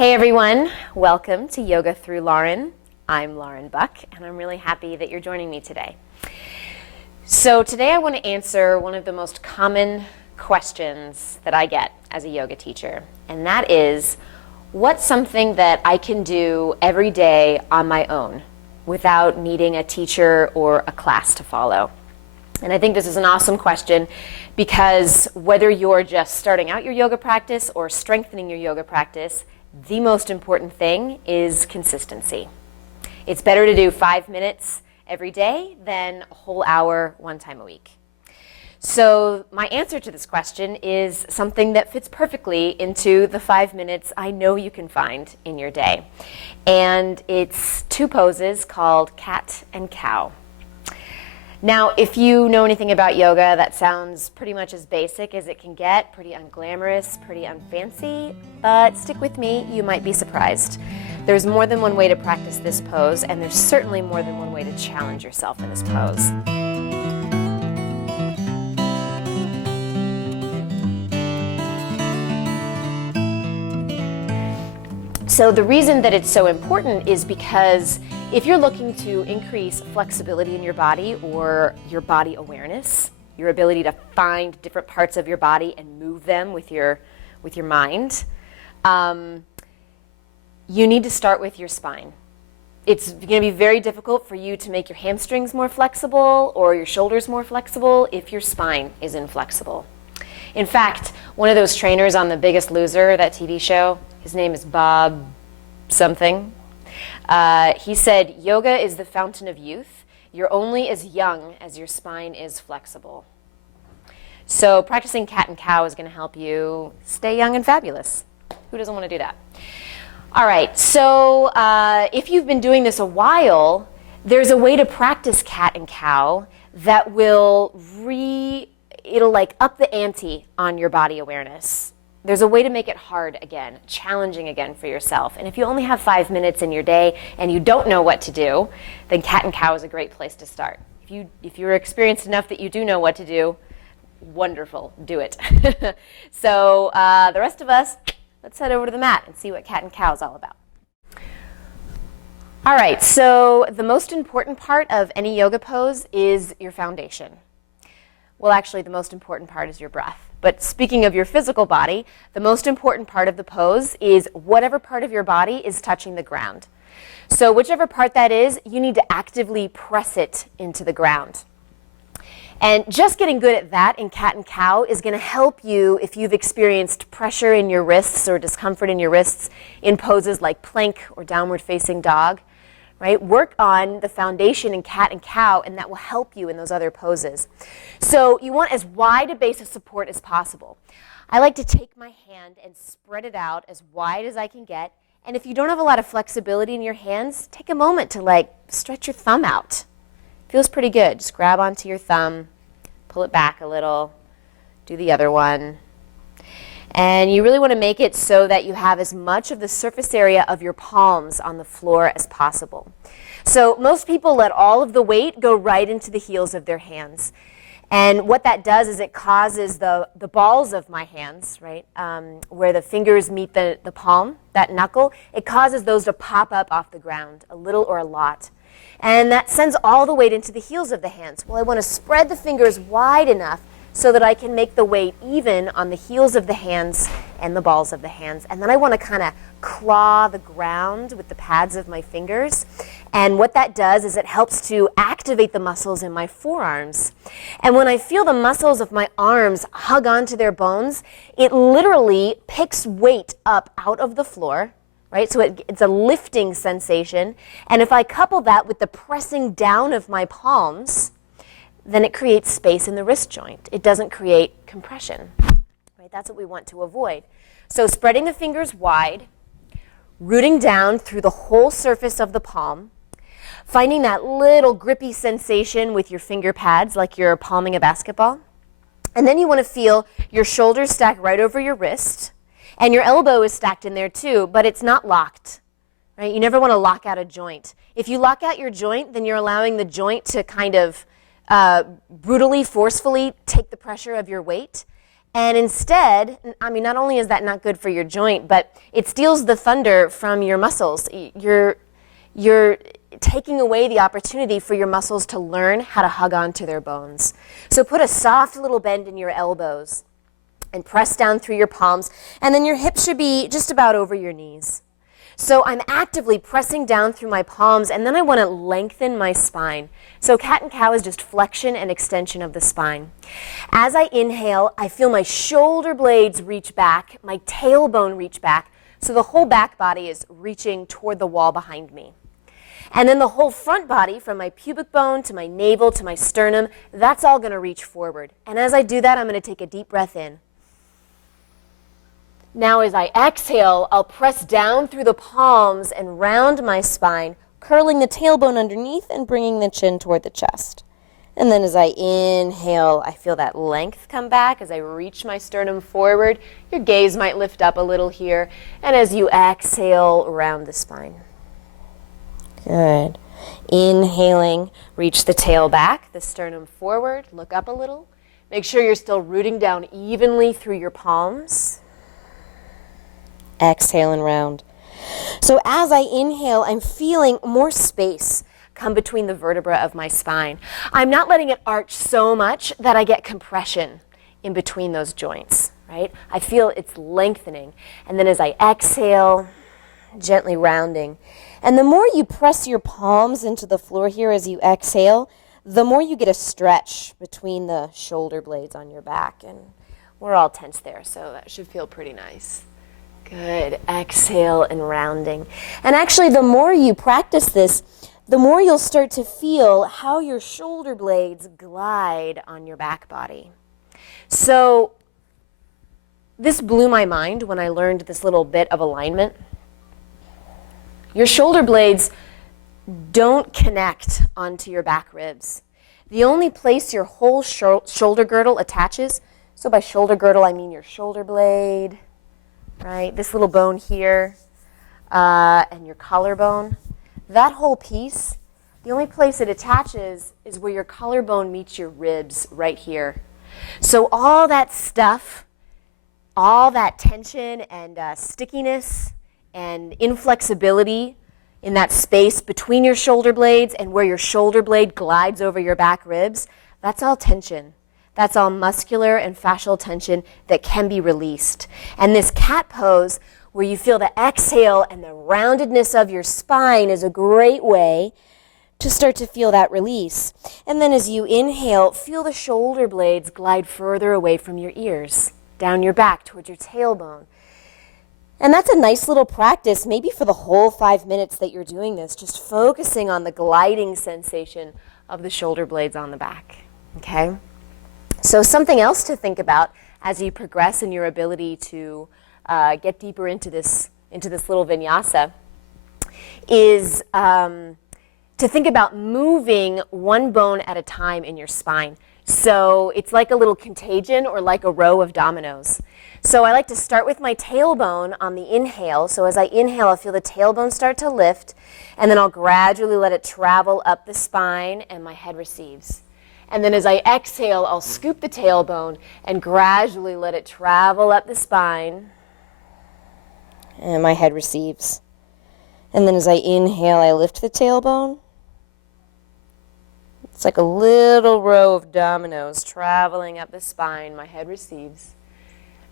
Hey everyone, welcome to Yoga Through Lauren. I'm Lauren Buck, and I'm really happy that you're joining me today. So today I want to answer one of the most common questions that I get as a yoga teacher, and that is, what's something that I can do every day on my own without needing a teacher or a class to follow? And I think this is an awesome question because whether you're just starting out your yoga practice or strengthening your yoga practice, the most important thing is consistency. It's better to do 5 minutes every day than a whole hour one time a week. So my answer to this question is something that fits perfectly into the 5 minutes I know you can find in your day. And it's 2 poses called cat and cow. Now, if you know anything about yoga, that sounds pretty much as basic as it can get, pretty unglamorous, pretty unfancy, but stick with me, you might be surprised. There's more than one way to practice this pose, and there's certainly more than one way to challenge yourself in this pose. So the reason that it's so important is because if you're looking to increase flexibility in your body or your body awareness, your ability to find different parts of your body and move them with your mind, you need to start with your spine. It's going to be very difficult for you to make your hamstrings more flexible or your shoulders more flexible if your spine is inflexible. In fact, one of those trainers on The Biggest Loser, that TV show, his name is Bob something. He said, yoga is the fountain of youth. You're only as young as your spine is flexible. So practicing cat and cow is going to help you stay young and fabulous. Who doesn't want to do that? All right, so if you've been doing this a while, there's a way to practice cat and cow that will it'll like up the ante on your body awareness. There's a way to make it hard again, challenging again for yourself. And if you only have 5 minutes in your day and you don't know what to do, then cat and cow is a great place to start. If you're experienced enough that you do know what to do, wonderful, do it. So the rest of us, let's head over to the mat and see what cat and cow is all about. All right, so the most important part of any yoga pose is your foundation. Well, actually, the most important part is your breath. But speaking of your physical body, the most important part of the pose is whatever part of your body is touching the ground. So whichever part that is, you need to actively press it into the ground. And just getting good at that in cat and cow is going to help you if you've experienced pressure in your wrists or discomfort in your wrists in poses like plank or downward facing dog. Right? Work on the foundation in cat and cow, and that will help you in those other poses. So you want as wide a base of support as possible. I like to take my hand and spread it out as wide as I can get. And if you don't have a lot of flexibility in your hands, take a moment to stretch your thumb out. Feels pretty good. Just grab onto your thumb, pull it back a little, do the other one. And you really want to make it so that you have as much of the surface area of your palms on the floor as possible. So most people let all of the weight go right into the heels of their hands. And what that does is it causes the balls of my hands, right, where the fingers meet the palm, that knuckle, it causes those to pop up off the ground, a little or a lot. And that sends all the weight into the heels of the hands. Well, I want to spread the fingers wide enough so that I can make the weight even on the heels of the hands and the balls of the hands. And then I want to kind of claw the ground with the pads of my fingers. And what that does is it helps to activate the muscles in my forearms. And when I feel the muscles of my arms hug onto their bones, it literally picks weight up out of the floor. Right? So it's a lifting sensation. And if I couple that with the pressing down of my palms, then it creates space in the wrist joint. It doesn't create compression. Right? That's what we want to avoid. So spreading the fingers wide, rooting down through the whole surface of the palm, finding that little grippy sensation with your finger pads like you're palming a basketball. And then you want to feel your shoulders stack right over your wrist, and your elbow is stacked in there too, but it's not locked. Right? You never want to lock out a joint. If you lock out your joint, then you're allowing the joint to kind of brutally, forcefully take the pressure of your weight. And instead, I mean, not only is that not good for your joint, but it steals the thunder from your muscles. You're taking away the opportunity for your muscles to learn how to hug onto their bones. So put a soft little bend in your elbows and press down through your palms, and then your hips should be just about over your knees. So I'm actively pressing down through my palms, and then I want to lengthen my spine. So cat and cow is just flexion and extension of the spine. As I inhale, I feel my shoulder blades reach back, my tailbone reach back, so the whole back body is reaching toward the wall behind me. And then the whole front body, from my pubic bone to my navel to my sternum, that's all going to reach forward. And as I do that, I'm going to take a deep breath in. Now as I exhale, I'll press down through the palms and round my spine, curling the tailbone underneath and bringing the chin toward the chest. And then as I inhale, I feel that length come back as I reach my sternum forward. Your gaze might lift up a little here. And as you exhale, round the spine. Good. Inhaling, reach the tail back, the sternum forward, look up a little. Make sure you're still rooting down evenly through your palms. Exhale and round. So as I inhale, I'm feeling more space come between the vertebra of my spine. I'm not letting it arch so much that I get compression in between those joints, right? I feel it's lengthening. And then as I exhale, gently rounding. And the more you press your palms into the floor here as you exhale, the more you get a stretch between the shoulder blades on your back. And we're all tense there, so that should feel pretty nice. Good. Exhale and rounding. And actually, the more you practice this, the more you'll start to feel how your shoulder blades glide on your back body. So this blew my mind when I learned this little bit of alignment. Your shoulder blades don't connect onto your back ribs. The only place your whole shoulder girdle attaches, so by shoulder girdle I mean your shoulder blade, right? This little bone here, and your collarbone. That whole piece, the only place it attaches is where your collarbone meets your ribs right here. So all that stuff, all that tension and stickiness and inflexibility in that space between your shoulder blades and where your shoulder blade glides over your back ribs, that's all tension. That's all muscular and fascial tension that can be released. And this cat pose, where you feel the exhale and the roundedness of your spine, is a great way to start to feel that release. And then as you inhale, feel the shoulder blades glide further away from your ears, down your back towards your tailbone. And that's a nice little practice, maybe for the whole 5 minutes that you're doing this, just focusing on the gliding sensation of the shoulder blades on the back, okay? So something else to think about as you progress in your ability to get deeper into this little vinyasa is to think about moving one bone at a time in your spine. So it's like a little contagion or like a row of dominoes. So I like to start with my tailbone on the inhale. So as I inhale, I'll feel the tailbone start to lift, and then I'll gradually let it travel up the spine, and my head receives. And then as I exhale, I'll scoop the tailbone and gradually let it travel up the spine, and my head receives. And then as I inhale, I lift the tailbone. It's like a little row of dominoes traveling up the spine. My head receives.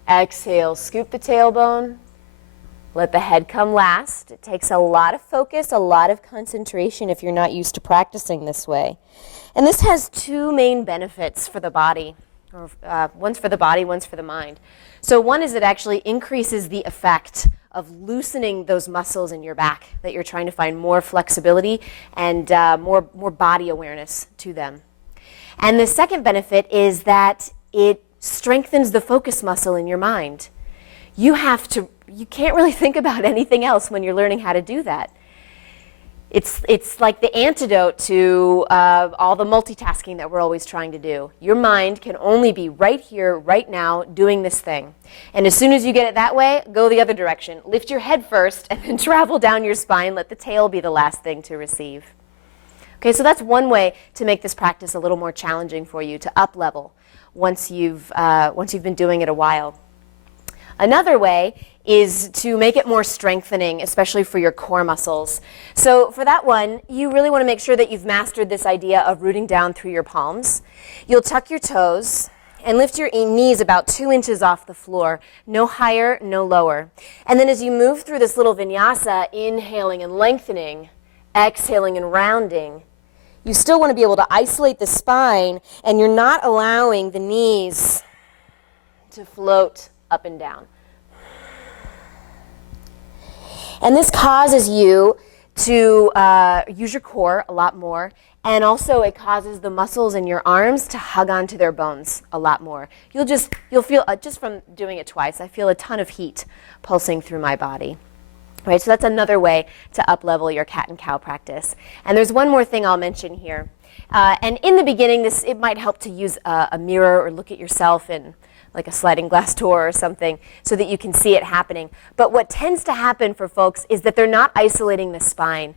Exhale, scoop the tailbone. Let the head come last. It takes a lot of focus, a lot of concentration if you're not used to practicing this way. And this has two main benefits for the body. One's for the body, one's for the mind. So one is it actually increases the effect of loosening those muscles in your back, that you're trying to find more flexibility and more body awareness to them. And the second benefit is that it strengthens the focus muscle in your mind. You can't really think about anything else when you're learning how to do that. It's like the antidote to all the multitasking that we're always trying to do. Your mind can only be right here, right now, doing this thing. And as soon as you get it that way, go the other direction. Lift your head first and then travel down your spine. Let the tail be the last thing to receive. Okay, so that's one way to make this practice a little more challenging for you, to up level. once you've been doing it a while. Another way is to make it more strengthening, especially for your core muscles. So for that one, you really want to make sure that you've mastered this idea of rooting down through your palms. You'll tuck your toes and lift your knees about 2 inches off the floor, no higher, no lower. And then as you move through this little vinyasa, inhaling and lengthening, exhaling and rounding, you still want to be able to isolate the spine, and you're not allowing the knees to float up and down. And this causes you to use your core a lot more, and also it causes the muscles in your arms to hug onto their bones a lot more. You'll feel, just from doing it twice, I feel a ton of heat pulsing through my body. Right, so that's another way to up-level your cat and cow practice. And there's one more thing I'll mention here. And in the beginning, it might help to use a mirror or look at yourself in like a sliding glass door or something so that you can see it happening. But what tends to happen for folks is that they're not isolating the spine.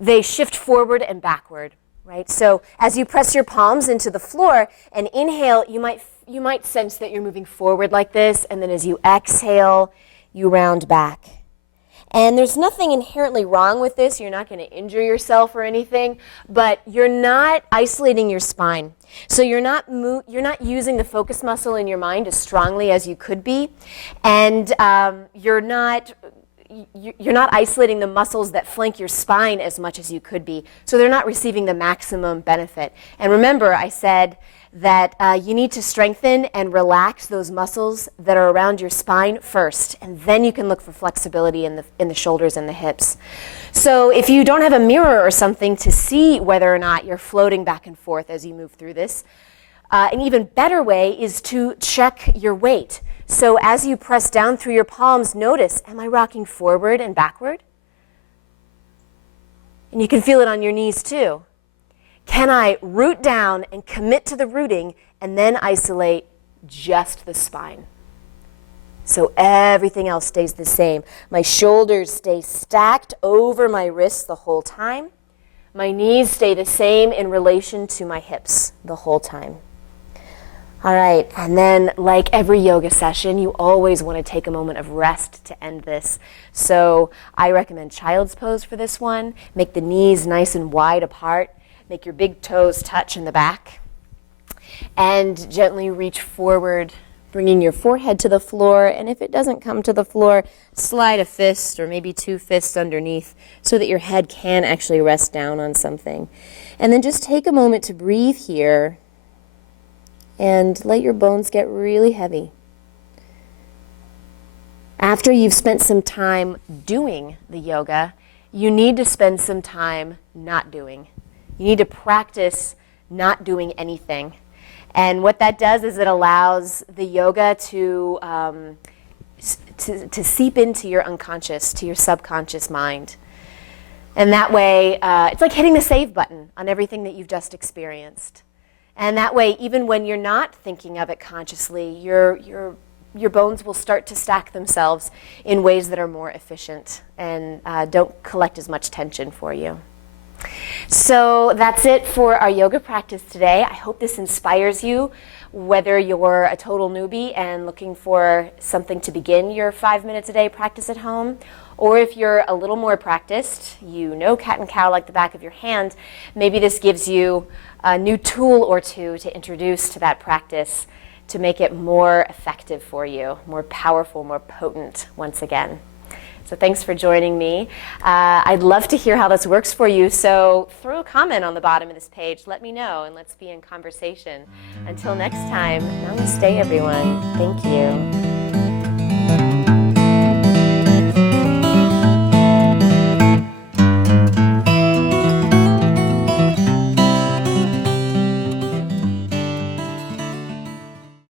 They shift forward and backward, right? So as you press your palms into the floor and inhale, you might sense that you're moving forward like this, and then as you exhale, you round back. And there's nothing inherently wrong with this. You're not going to injure yourself or anything, but you're not isolating your spine. So you're not using the focus muscle in your mind as strongly as you could be, and you're not isolating the muscles that flank your spine as much as you could be. So they're not receiving the maximum benefit. And remember, I said that you need to strengthen and relax those muscles that are around your spine first, and then you can look for flexibility in the shoulders and the hips. So if you don't have a mirror or something to see whether or not you're floating back and forth as you move through this, an even better way is to check your weight. So as you press down through your palms, notice, am I rocking forward and backward? And you can feel it on your knees too. Can I root down and commit to the rooting and then isolate just the spine? So everything else stays the same. My shoulders stay stacked over my wrists the whole time. My knees stay the same in relation to my hips the whole time. All right, and then like every yoga session, you always want to take a moment of rest to end this. So I recommend child's pose for this one. Make the knees nice and wide apart. Make your big toes touch in the back. And gently reach forward, bringing your forehead to the floor. And if it doesn't come to the floor, slide a fist or maybe 2 fists underneath so that your head can actually rest down on something. And then just take a moment to breathe here and let your bones get really heavy. After you've spent some time doing the yoga, you need to spend some time not doing. You need to practice not doing anything. And what that does is it allows the yoga to seep into your unconscious, to your subconscious mind. And that way, it's like hitting the save button on everything that you've just experienced. And that way, even when you're not thinking of it consciously, your bones will start to stack themselves in ways that are more efficient and don't collect as much tension for you. So that's it for our yoga practice today. I hope this inspires you, whether you're a total newbie and looking for something to begin your 5 minutes a day practice at home, or if you're a little more practiced, you know cat and cow like the back of your hand, maybe this gives you a new tool or two to introduce to that practice to make it more effective for you, more powerful, more potent once again. So thanks for joining me. I'd love to hear how this works for you, so throw a comment on the bottom of this page. Let me know, and let's be in conversation. Until next time, namaste, everyone. Thank you.